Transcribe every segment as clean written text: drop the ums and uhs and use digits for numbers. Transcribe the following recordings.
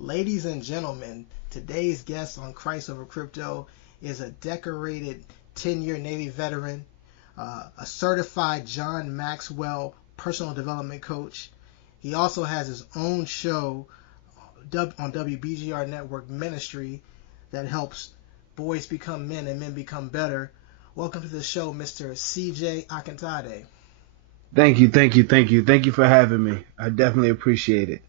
Ladies and gentlemen, today's guest on Christ Over Crypto is a decorated 10-year Navy veteran, a certified John Maxwell personal development coach. He also has his own show on WBGR Network Ministry that helps boys become men and men become better. Welcome to the show, Mr. CJ Akintade. Thank you for having me. I definitely appreciate it.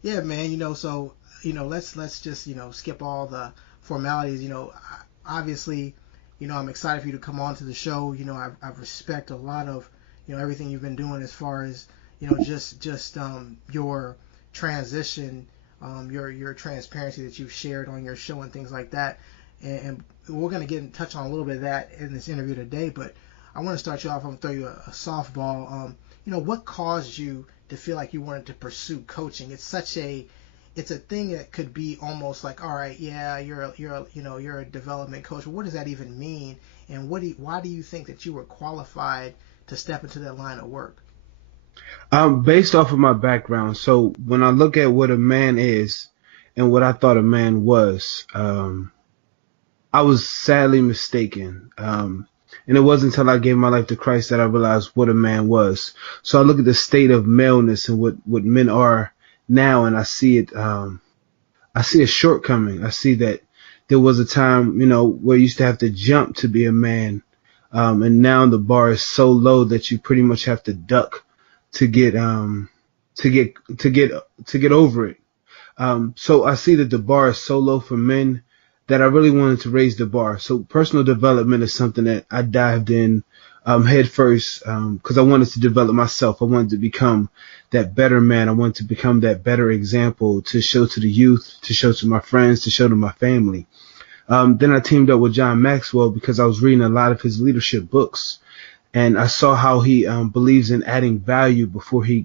Yeah, man. Let's just skip all the formalities. Obviously, I'm excited for you to come on to the show. I respect a lot of everything you've been doing as far as just your transition, your transparency that you've shared on your show and things like that. And we're gonna get in touch on a little bit of that in this interview today. But I want to start you off. I'm gonna throw you a softball. What caused you to feel like you wanted to pursue coaching? It's a thing that could be almost like, all right, yeah, you're a development coach. What does that even mean? And why do you think that you were qualified to step into that line of work? Based off of my background, so when I look at what a man is and what I thought a man was, I was sadly mistaken. And it wasn't until I gave my life to Christ that I realized what a man was. So I look at the state of maleness and what men are now, and I see it. I see a shortcoming. I see that there was a time, where you used to have to jump to be a man, and now the bar is so low that you pretty much have to duck to get to get over it. So I see that the bar is so low for men that I really wanted to raise the bar. So personal development is something that I dived in head first because I wanted to develop myself. I wanted to become that better man. I wanted to become that better example to show to the youth, to show to my friends, to show to my family. Then I teamed up with John Maxwell because I was reading a lot of his leadership books. And I saw how he believes in adding value before he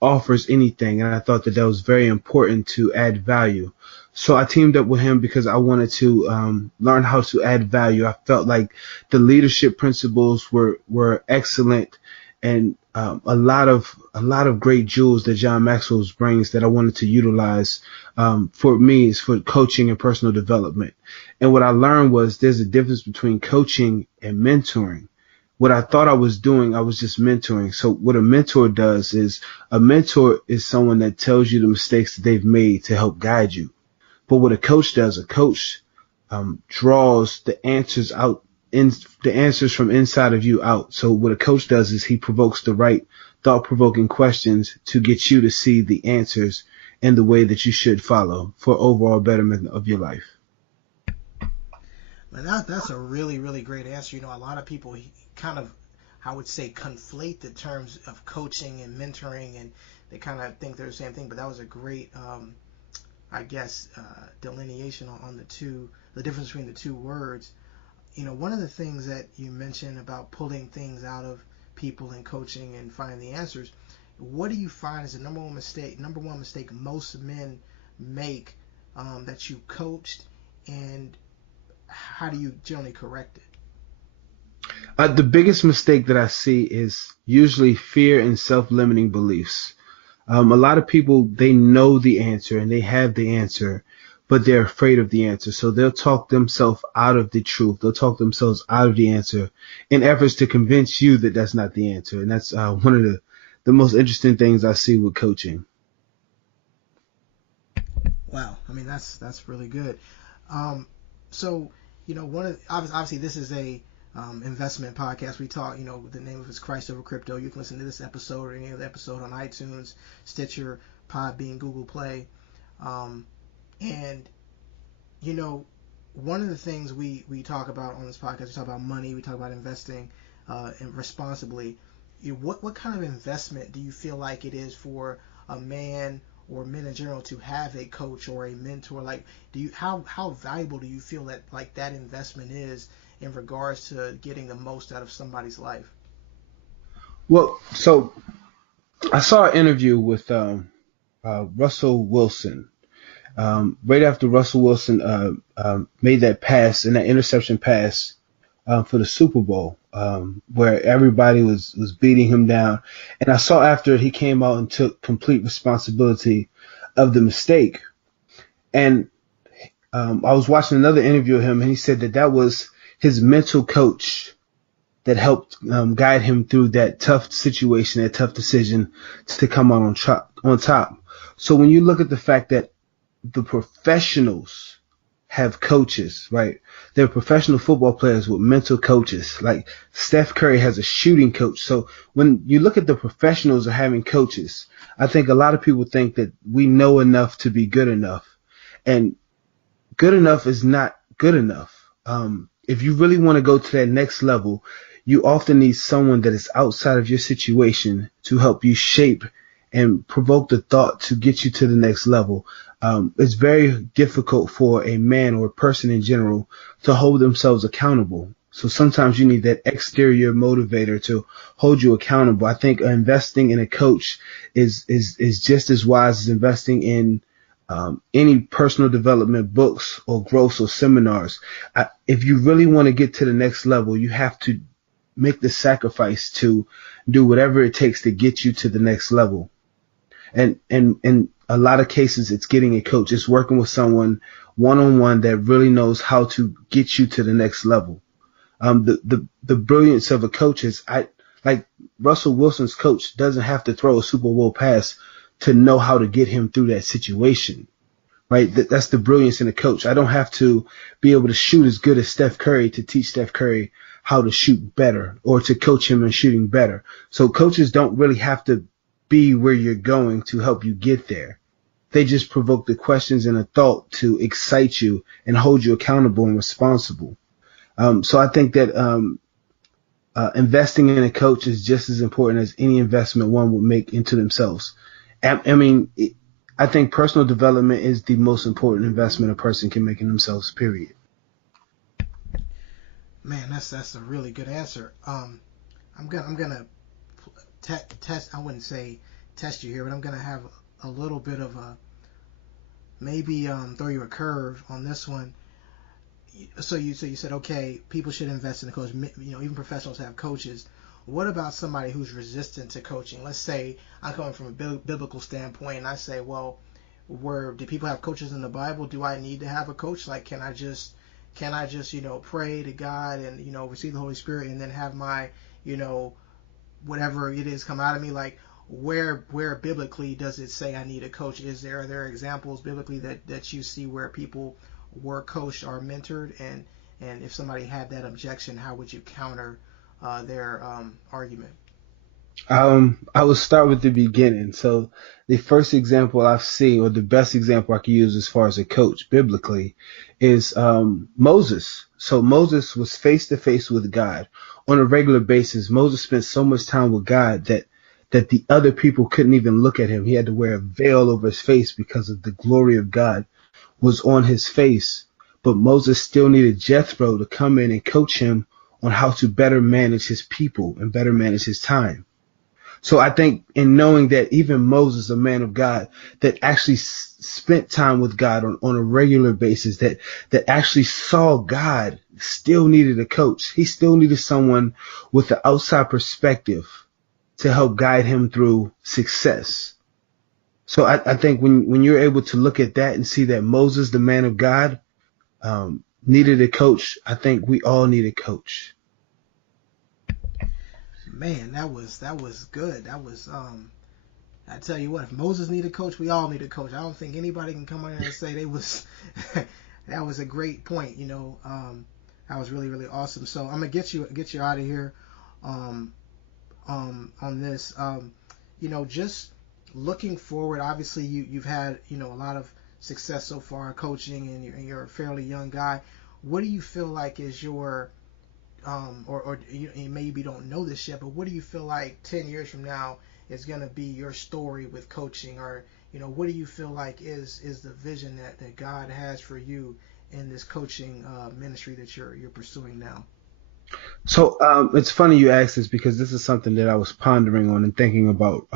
offers anything. And I thought that was very important to add value. So I teamed up with him because I wanted to learn how to add value. I felt like the leadership principles were excellent, and a lot of great jewels that John Maxwell brings that I wanted to utilize for me is for coaching and personal development. And what I learned was there's a difference between coaching and mentoring. What I thought I was doing, I was just mentoring. So what a mentor does is a mentor is someone that tells you the mistakes that they've made to help guide you. But what a coach does, a coach draws the answers out, the answers from inside of you out. So what a coach does is he provokes the right thought-provoking questions to get you to see the answers in the way that you should follow for overall betterment of your life. Man, that's a really, really great answer. A lot of people kind of, I would say, conflate the terms of coaching and mentoring, and they kind of think they're the same thing. But that was a great delineation on the difference between the two words. One of the things that you mentioned about pulling things out of people in coaching and finding the answers, what do you find is the number one mistake most men make that you coached, and how do you generally correct it? The biggest mistake that I see is usually fear and self-limiting beliefs. A lot of people, they know the answer and they have the answer, but they're afraid of the answer. So they'll talk themselves out of the truth. They'll talk themselves out of the answer in efforts to convince you that that's not the answer. And that's one of the most interesting things I see with coaching. Wow. I mean, that's really good. So, obviously this is a investment podcast. We talk, the name of it is Christ Over Crypto. You can listen to this episode or any other episode on iTunes, Stitcher, Podbean, Google Play. And, one of the things we talk about on this podcast, we talk about money, we talk about investing and responsibly. What kind of investment do you feel like it is for a man or men in general to have a coach or a mentor? Like, how valuable do you feel that investment is in regards to getting the most out of somebody's life? Well, so I saw an interview with Russell Wilson. Right after Russell Wilson made that pass and that interception pass for the Super Bowl, where everybody was beating him down. And I saw after he came out and took complete responsibility of the mistake. And I was watching another interview of him, and he said that that was his mental coach that helped guide him through that tough situation, that tough decision to come out on top. So when you look at the fact that the professionals have coaches, right? They're professional football players with mental coaches. Like Steph Curry has a shooting coach. So when you look at the professionals are having coaches, I think a lot of people think that we know enough to be good enough. And good enough is not good enough. If you really want to go to that next level, you often need someone that is outside of your situation to help you shape and provoke the thought to get you to the next level. It's very difficult for a man or a person in general to hold themselves accountable. So sometimes you need that exterior motivator to hold you accountable. I think investing in a coach is just as wise as investing in any personal development books or growths or seminars. If you really want to get to the next level, you have to make the sacrifice to do whatever it takes to get you to the next level. And in a lot of cases, it's getting a coach. It's working with someone one-on-one that really knows how to get you to the next level. The brilliance of a coach is like Russell Wilson's coach doesn't have to throw a Super Bowl pass to know how to get him through that situation, right? That's the brilliance in a coach. I don't have to be able to shoot as good as Steph Curry to teach Steph Curry how to shoot better or to coach him in shooting better. So coaches don't really have to be where you're going to help you get there. They just provoke the questions and a thought to excite you and hold you accountable and responsible. So I think that investing in a coach is just as important as any investment one would make into themselves. I mean, I think personal development is the most important investment a person can make in themselves, period. Man, that's a really good answer. I'm gonna test. I wouldn't say test you here, but I'm gonna have a little bit of a maybe throw you a curve on this one. So you said okay, people should invest in a coach. You know, even professionals have coaches. What about somebody who's resistant to coaching? Let's say I'm coming from a biblical standpoint, and I say, well, do people have coaches in the Bible? Do I need to have a coach? Like, can I just pray to God and receive the Holy Spirit and then have my you know whatever it is come out of me? Like, where biblically does it say I need a coach? Are there examples biblically that you see where people were coached or mentored, and if somebody had that objection, how would you counter their argument? I will start with the beginning. So the first example I've seen, or the best example I can use as far as a coach biblically, is Moses. So Moses was face to face with God on a regular basis. Moses spent so much time with God that the other people couldn't even look at him. He had to wear a veil over his face because of the glory of God was on his face. But Moses still needed Jethro to come in and coach him on how to better manage his people and better manage his time. So I think in knowing that even Moses, a man of God, that actually spent time with God on a regular basis, that actually saw God, still needed a coach. He still needed someone with the outside perspective to help guide him through success. So I think when you're able to look at that and see that Moses, the man of God, needed a coach, I think we all need a coach. Man, that was good. That was I tell you what, if Moses needed a coach, we all need a coach. I don't think anybody can come in here and say they was that was a great point. That was really really awesome. So I'm gonna get you out of here um, on this. Just looking forward. Obviously, you've had a lot of success so far coaching, and you're a fairly young guy. What do you feel like is your or you maybe don't know this yet, but what do you feel like 10 years from now is going to be your story with coaching? Or what do you feel like is the vision that God has for you in this coaching ministry that you're pursuing now? So it's funny you ask this because this is something that I was pondering on and thinking about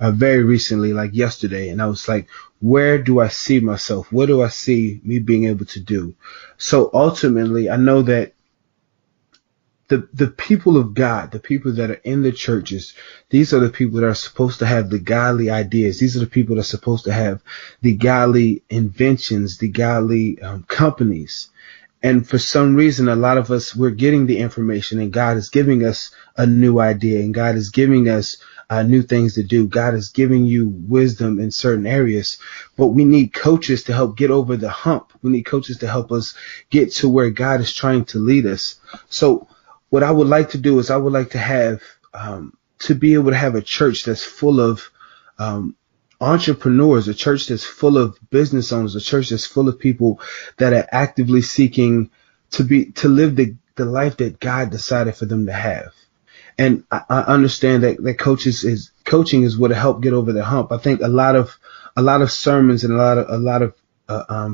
very recently, like yesterday. And I was like, where do I see myself? What do I see me being able to do? So ultimately, I know that the people of God, the people that are in the churches, these are the people that are supposed to have the godly ideas. These are the people that are supposed to have the godly inventions, the godly companies. And for some reason, a lot of us, we're getting the information and God is giving us a new idea and God is giving us new things to do. God is giving you wisdom in certain areas, but we need coaches to help get over the hump. We need coaches to help us get to where God is trying to lead us. So what I would like to do is I would like to have, to be able to have a church that's full of um, entrepreneurs, a church that's full of business owners, a church that's full of people that are actively seeking to live the life that God decided for them to have. And I understand that coaching is what help get over the hump. I think a lot of sermons and a lot of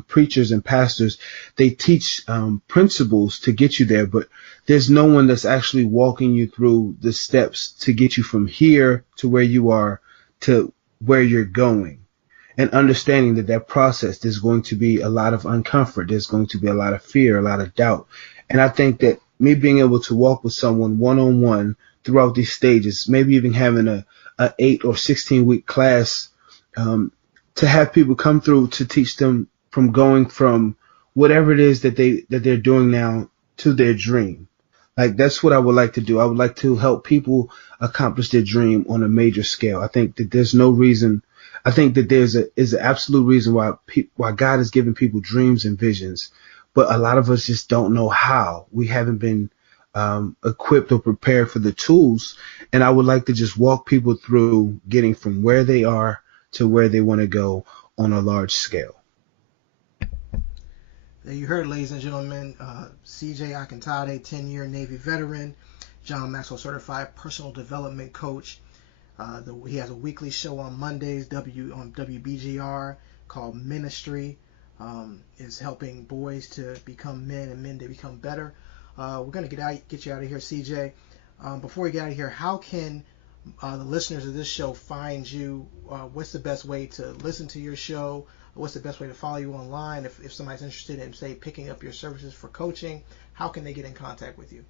preachers and pastors, they teach principles to get you there, but there's no one that's actually walking you through the steps to get you from here to where you are to where you're going. And understanding that process, there's going to be a lot of uncomfort. There's going to be a lot of fear, a lot of doubt. And I think that me being able to walk with someone one-on-one throughout these stages, maybe even having a 8 or 16 week class, to have people come through to teach them from going from whatever it is that they're doing now to their dream. Like that's what I would like to do. I would like to help people accomplish their dream on a major scale. I think that there's no reason. I think that is an absolute reason why God has given people dreams and visions, but a lot of us just don't know how. We haven't been equipped or prepared for the tools, and I would like to just walk people through getting from where they are to where they want to go on a large scale. There you heard, ladies and gentlemen, CJ Akintade, 10-year Navy veteran, John Maxwell certified personal development coach. He has a weekly show on Mondays on WBGR called Ministry. Is helping boys to become men and men to become better. We're going to get you out of here, CJ. Before we get out of here, how can the listeners of this show find you? What's the best way to listen to your show? What's the best way to follow you online? If somebody's interested in, say, picking up your services for coaching, how can they get in contact with you?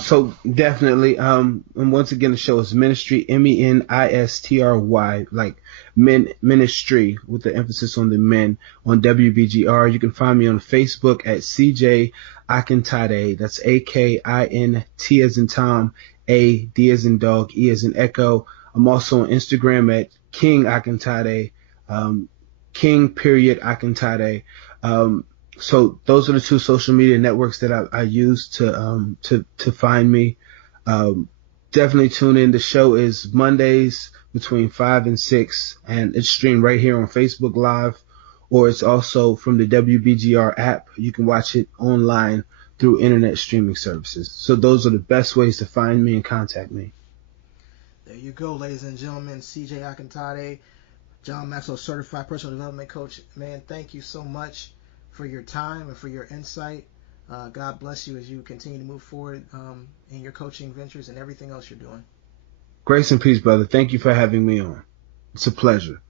So definitely, and once again, the show is Ministry, MENISTRY, like ministry with the emphasis on the men on WBGR. You can find me on Facebook at CJ Akintade. That's AKINT as in Tom, A D as in dog, E as in echo. I'm also on Instagram at King Akintade, King period Akintade. So those are the two social media networks that I use to find me. Definitely tune in. The show is Mondays between 5 and 6, and it's streamed right here on Facebook Live, or it's also from the WBGR app. You can watch it online through internet streaming services. So those are the best ways to find me and contact me. There you go, ladies and gentlemen. CJ Akintade, John Maxwell certified personal development coach. Man, thank you so much for your time and for your insight. God bless you as you continue to move forward in your coaching ventures and everything else you're doing. Grace and peace, brother. Thank you for having me on. It's a pleasure.